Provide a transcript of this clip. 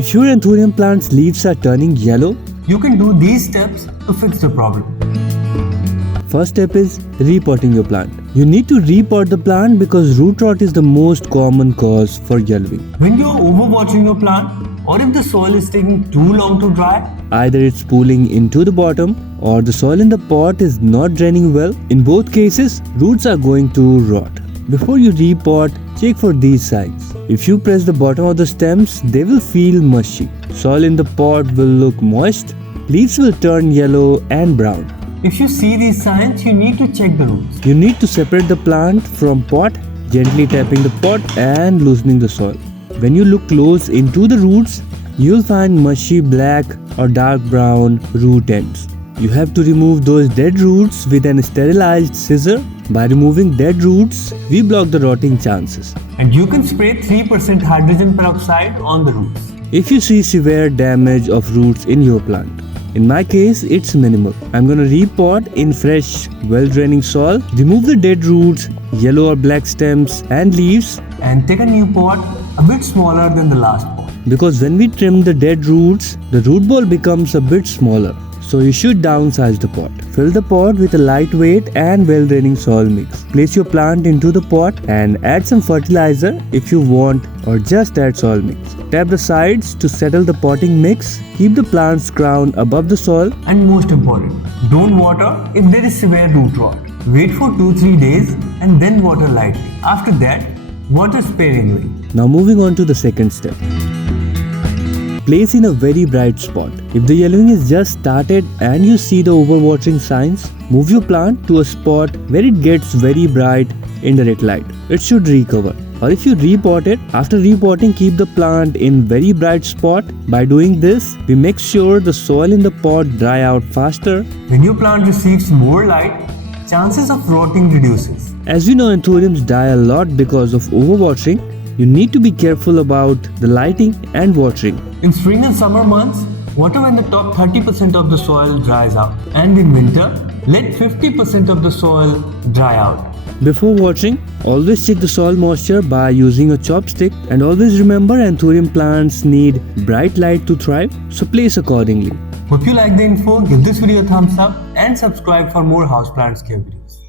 If your Anthurium plant's leaves are turning yellow, you can do these steps to fix the problem. First step is repotting your plant. You need to repot the plant because root rot is the most common cause for yellowing. When you are overwatering your plant, or if the soil is taking too long to dry, either it's pooling into the bottom or the soil in the pot is not draining well. In both cases, roots are going to rot. Before you repot, check for these signs. If you press the bottom of the stems, they will feel mushy. Soil in the pot will look moist. Leaves will turn yellow and brown. If you see these signs, you need to check the roots. You need to separate the plant from pot, gently tapping the pot and loosening the soil. When you look close into the roots, you'll find mushy black or dark brown root ends. You have to remove those dead roots with an sterilized scissor. By removing dead roots, we block the rotting chances. And you can spray 3% hydrogen peroxide on the roots. If you see severe damage of roots in your plant. In my case, it's minimal. I'm gonna repot in fresh, well-draining soil, remove the dead roots, yellow or black stems and leaves, and take a new pot a bit smaller than the last pot. Because when we trim the dead roots, the root ball becomes a bit smaller. So you should downsize the pot. Fill the pot with a lightweight and well-draining soil mix. Place your plant into the pot and add some fertilizer if you want, or just add soil mix. Tap the sides to settle the potting mix. Keep the plant's crown above the soil. And most important, don't water if there is severe root rot. Wait for 2-3 days and then water lightly. After that, water sparingly. Now moving on to the second step. Place in a very bright spot. If the yellowing is just started and you see the overwatering signs, move your plant to a spot where it gets very bright indirect light. It should recover. Or if you repot it, after repotting, keep the plant in very bright spot. By doing this, we make sure the soil in the pot dry out faster. When your plant receives more light, chances of rotting reduces. As we know, Anthuriums die a lot because of overwatering. You need to be careful about the lighting and watering. In spring and summer months, water when the top 30% of the soil dries out. And in winter, let 50% of the soil dry out. Before watering, always check the soil moisture by using a chopstick, and always remember Anthurium plants need bright light to thrive, so place accordingly. Hope you like the info, give this video a thumbs up and subscribe for more houseplants care videos.